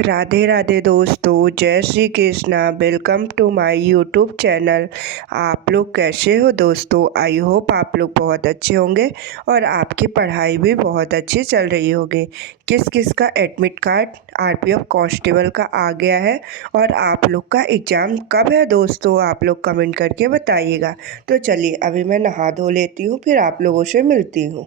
राधे राधे दोस्तों, जय Shri Krishna. Welcome to my YouTube channel. आप लोग कैसे हो दोस्तों? आई होप आप लोग बहुत अच्छे होंगे और आपकी पढ़ाई भी बहुत अच्छी चल रही होगी। किस किस का एडमिट कार्ड आरपीएफ कांस्टेबल का आ गया है और आप लोग का एग्ज़ाम कब है दोस्तों? आप लोग कमेंट करके बताइएगा। तो चलिए अभी मैं नहा धो लेती हूँ, फिर आप लोगों से मिलती हूँ।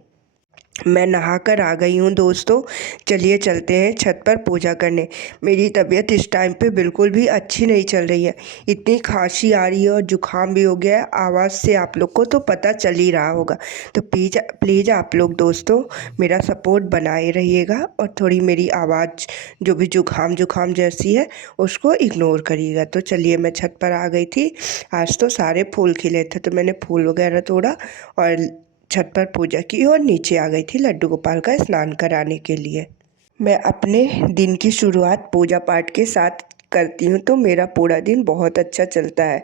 मैं नहा कर आ गई हूँ दोस्तों। चलिए चलते हैं छत पर पूजा करने। मेरी तबीयत इस टाइम पे बिल्कुल भी अच्छी नहीं चल रही है। इतनी खांसी आ रही है और जुकाम भी हो गया है। आवाज़ से आप लोग को तो पता चल ही रहा होगा। तो प्लीज़ प्लीज़ आप लोग दोस्तों मेरा सपोर्ट बनाए रहिएगा और थोड़ी मेरी आवाज़ जो भी जुकाम जुकाम जैसी है उसको इग्नोर करिएगा। तो चलिए मैं छत पर आ गई थी। आज तो सारे फूल खिले थे तो मैंने फूल वगैरह तोड़ा और छत पर पूजा की और नीचे आ गई थी लड्डू गोपाल का स्नान कराने के लिए। मैं अपने दिन की शुरुआत पूजा पाठ के साथ करती हूँ तो मेरा पूरा दिन बहुत अच्छा चलता है।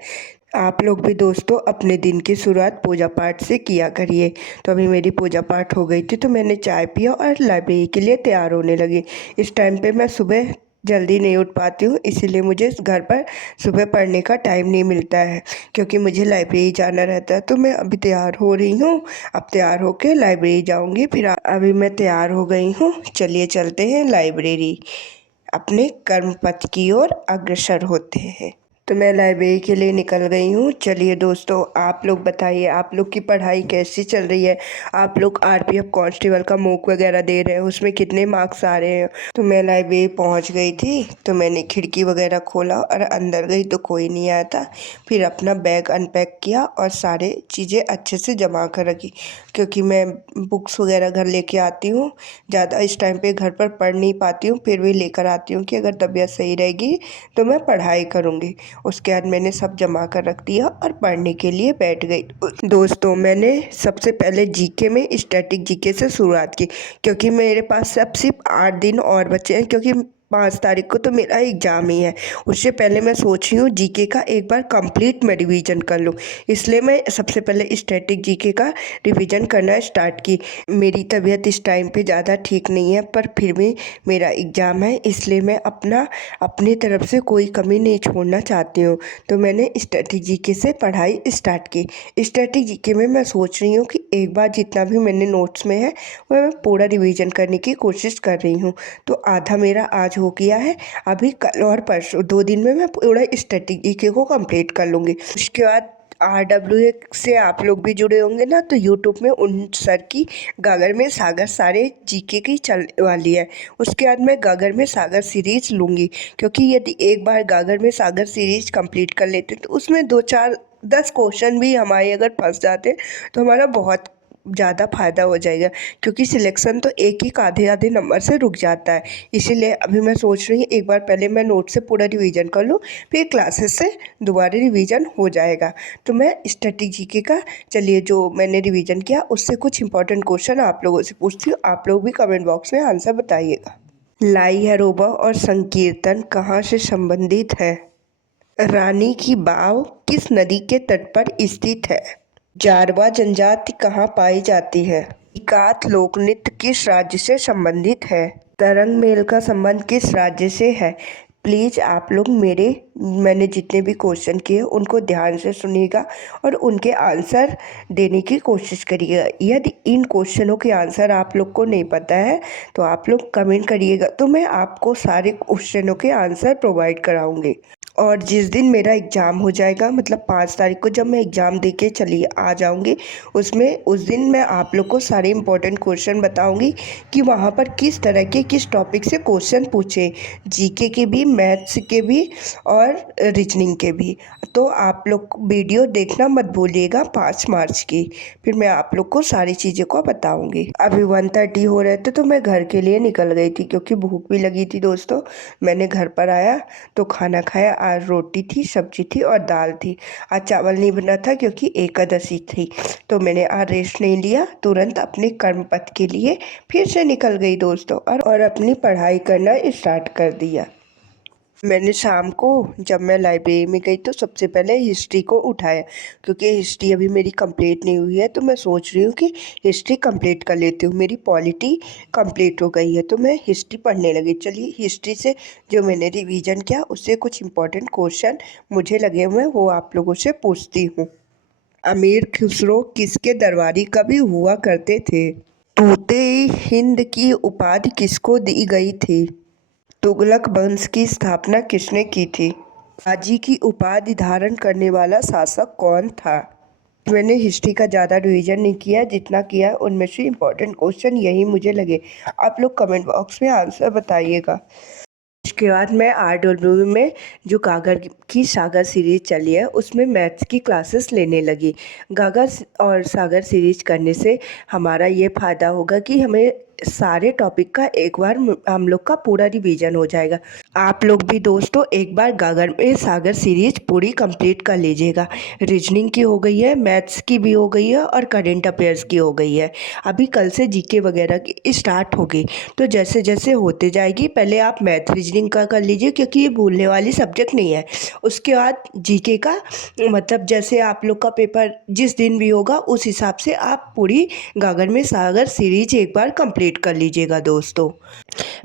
आप लोग भी दोस्तों अपने दिन की शुरुआत पूजा पाठ से किया करिए। तो अभी मेरी पूजा पाठ हो गई थी तो मैंने चाय पिया और लाइब्रेरी के लिए तैयार होने लगी। इस टाइम पे मैं सुबह जल्दी नहीं उठ पाती हूँ, इसीलिए मुझे घर पर सुबह पढ़ने का टाइम नहीं मिलता है क्योंकि मुझे लाइब्रेरी जाना रहता है। तो मैं अभी तैयार हो रही हूँ, अब तैयार होके लाइब्रेरी जाऊँगी। फिर अभी मैं तैयार हो गई हूँ, चलिए चलते हैं लाइब्रेरी। अपने कर्म पथ की ओर अग्रसर होते हैं। तो मैं लाइब्रेरी के लिए निकल गई हूँ। चलिए दोस्तों आप लोग बताइए आप लोग की पढ़ाई कैसी चल रही है? आप लोग आरपीएफ कांस्टेबल का मॉक वगैरह दे रहे हैं, उसमें कितने मार्क्स आ रहे हैं? तो मैं लाइब्रेरी पहुँच गई थी तो मैंने खिड़की वगैरह खोला और अंदर गई तो कोई नहीं आया था। फिर अपना बैग अनपैक किया और सारे चीज़ें अच्छे से जमा कर रखी क्योंकि मैं बुक्स वगैरह घर लेके आती हूँ। ज़्यादा इस टाइम पे घर पर पढ़ नहीं पाती हूँ, फिर भी लेकर आती हूँ कि अगर तबीयत सही रहेगी तो मैं पढ़ाई करूँगी। उसके बाद मैंने सब जमा कर रख दिया और पढ़ने के लिए बैठ गई। दोस्तों मैंने सबसे पहले जीके में स्टैटिक जीके से शुरुआत की क्योंकि मेरे पास अब सिर्फ 8 दिन और बचे हैं क्योंकि 5 तारीख को तो मेरा एग्ज़ाम ही है। उससे पहले मैं सोच रही हूँ जीके का एक बार कंप्लीट मैं रिवीजन कर लूँ, इसलिए मैं सबसे पहले स्टैटिक जीके का रिवीजन करना स्टार्ट की। मेरी तबीयत इस टाइम पे ज़्यादा ठीक नहीं है पर फिर भी मेरा एग्ज़ाम है, इसलिए मैं अपनी तरफ से कोई कमी नहीं छोड़ना चाहती हूँ। तो मैंने स्टैटिक जीके से पढ़ाई स्टार्ट की। स्टैटिक जीके में मैं सोच रही हूँ कि एक बार जितना भी मैंने नोट्स में है वह मैं पूरा रिवीजन करने की कोशिश कर रही हूँ। तो आधा मेरा आज हो गया है, अभी कल और परसों 2 दिन में मैं पूरा स्टैटिक जीके को कंप्लीट कर लूँगी। उसके बाद RWA से आप लोग भी जुड़े होंगे ना, तो यूट्यूब में उन सर की गागर में सागर सारे जीके की चलने वाली है। उसके बाद मैं गागर में सागर सीरीज लूँगी क्योंकि यदि एक बार गागर में सागर सीरीज कंप्लीट कर लेते तो उसमें 2 4 10 क्वेश्चन भी हमारे अगर फंस जाते तो हमारा बहुत ज़्यादा फ़ायदा हो जाएगा क्योंकि सिलेक्शन तो एक ही आधे आधे नंबर से रुक जाता है। इसीलिए अभी मैं सोच रही हूँ एक बार पहले मैं नोट से पूरा रिवीजन कर लूँ, फिर क्लासेस से दोबारा रिवीजन हो जाएगा। तो मैं स्टैटिक जीके का चलिए जो मैंने रिवीजन किया उससे कुछ इंपॉर्टेंट क्वेश्चन आप लोगों से पूछती हूँ, आप लोग भी कमेंट बॉक्स में आंसर बताइएगा। लाई हरोबा और संकीर्तन कहाँ से संबंधित है? रानी की बाव किस नदी के तट पर स्थित है? जारवा जनजाति कहाँ पाई जाती है? इकात लोक नृत्य किस राज्य से संबंधित है? तरंग मेल का संबंध किस राज्य से है? प्लीज़ आप लोग मैंने जितने भी क्वेश्चन किए उनको ध्यान से सुनिएगा और उनके आंसर देने की कोशिश करिएगा। यदि इन क्वेश्चनों के आंसर आप लोग को नहीं पता है तो आप लोग कमेंट करिएगा, तो मैं आपको सारे क्वेश्चनों के आंसर प्रोवाइड कराऊंगी। और जिस दिन मेरा एग्ज़ाम हो जाएगा मतलब 5 तारीख को जब मैं एग्ज़ाम दे के चली आ जाऊँगी उस दिन मैं आप लोग को सारे इंपॉर्टेंट क्वेश्चन बताऊँगी कि वहाँ पर किस तरह के किस टॉपिक से क्वेश्चन पूछे, जीके के भी, मैथ्स के भी और रीजनिंग के भी। तो आप लोग वीडियो देखना मत भूलिएगा 5 मार्च की, फिर मैं आप लोग को सारी चीज़ें को बताऊँगी। अभी 1:30 हो रहे थे तो मैं घर के लिए निकल गई थी क्योंकि भूख भी लगी थी दोस्तों। मैंने घर पर आया तो खाना खाया। आज रोटी थी, सब्जी थी और दाल थी। आज चावल नहीं बना था क्योंकि एकादशी थी। तो मैंने आज रेस्ट नहीं लिया, तुरंत अपने कर्म पथ के लिए फिर से निकल गई दोस्तों और अपनी पढ़ाई करना स्टार्ट कर दिया। मैंने शाम को जब मैं लाइब्रेरी में गई तो सबसे पहले हिस्ट्री को उठाया, क्योंकि हिस्ट्री अभी मेरी कंप्लीट नहीं हुई है। तो मैं सोच रही हूँ कि हिस्ट्री कंप्लीट कर लेती हूँ। मेरी पॉलिटी कंप्लीट हो गई है तो मैं हिस्ट्री पढ़ने लगी। चलिए हिस्ट्री से जो मैंने रिवीजन किया उससे कुछ इंपॉर्टेंट क्वेश्चन मुझे लगे हुए हैं वो आप लोगों से पूछती हूँ। अमीर खुसरो किसके दरबारी कवि हुआ करते थे? तूते हिंद की उपाधि किसको दी गई थी? तुगलक वंश की स्थापना किसने की थी? बाजी की उपाधि धारण करने वाला शासक कौन था? मैंने हिस्ट्री का ज़्यादा रिवीजन नहीं किया, जितना किया उनमें से इम्पोर्टेंट क्वेश्चन यही मुझे लगे। आप लोग कमेंट बॉक्स में आंसर बताइएगा। उसके बाद मैं RW में जो गागर की सागर सीरीज चली है उसमें मैथ्स की क्लासेस लेने लगी। गागर और सागर सीरीज करने से हमारा ये फ़ायदा होगा कि हमें सारे टॉपिक का एक बार हम लोग का पूरा रिवीजन हो जाएगा। आप लोग भी दोस्तों एक बार गागर में सागर सीरीज पूरी कंप्लीट कर लीजिएगा। रीजनिंग की हो गई है, मैथ्स की भी हो गई है और करेंट अफेयर्स की हो गई है। अभी कल से जीके वगैरह की स्टार्ट होगी, तो जैसे जैसे होते जाएगी पहले आप मैथ रीजनिंग का कर लीजिए, क्योंकि ये भूलने वाली सब्जेक्ट नहीं है। उसके बाद जीके का मतलब जैसे आप लोग का पेपर जिस दिन भी होगा उस हिसाब से आप पूरी गागर में सागर सीरीज एक बार कंप्लीट कर लीजिएगा दोस्तों।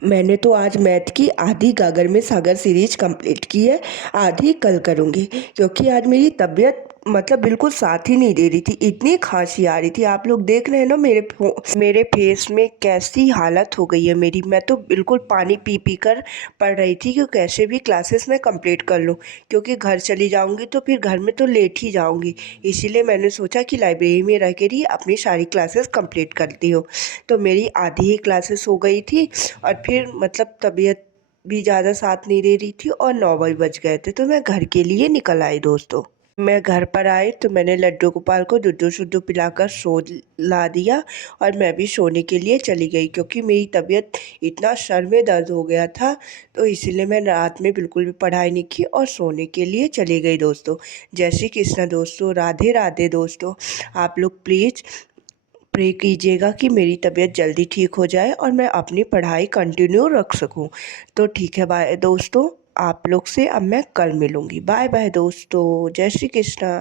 मैंने तो आज मैथ की आधी गागर में सागर सीरीज कंप्लीट की है, आधी कल करूँगी, क्योंकि आज मेरी तबीयत मतलब बिल्कुल साथ ही नहीं दे रही थी, इतनी खांसी आ रही थी। आप लोग देख रहे हैं ना मेरे फेस में कैसी हालत हो गई है मेरी। मैं तो बिल्कुल पानी पी पी कर पढ़ रही थी कि कैसे भी क्लासेस में कंप्लीट कर लूँ, क्योंकि घर चली जाऊँगी तो फिर घर में तो लेट ही जाऊँगी। इसीलिए मैंने सोचा कि लाइब्रेरी में रह कर ही अपनी सारी क्लासेस कंप्लीट करती हूँ। तो मेरी आधी ही क्लासेस हो गई थी और फिर मतलब तबीयत भी ज़्यादा साथ नहीं दे रही थी और 9 भी बज गए थे, तो मैं घर के लिए निकल आई दोस्तों। मैं घर पर आई तो मैंने लड्डू गोपाल को दुद्धू शुद्धू पिलाकर सो ला दिया और मैं भी सोने के लिए चली गई, क्योंकि मेरी तबीयत इतना सर में दर्द हो गया था। तो इसीलिए मैं रात में बिल्कुल भी पढ़ाई नहीं की और सोने के लिए चली गई दोस्तों। जय श्री कृष्णा दोस्तों, राधे राधे दोस्तों। आप लोग प्लीज़ प्रे कीजिएगा कि मेरी तबीयत जल्दी ठीक हो जाए और मैं अपनी पढ़ाई कंटिन्यू रख सकूं। तो ठीक है, बाय दोस्तों। आप लोग से अब मैं कल मिलूँगी। बाय बाय दोस्तों, जय श्री कृष्णा।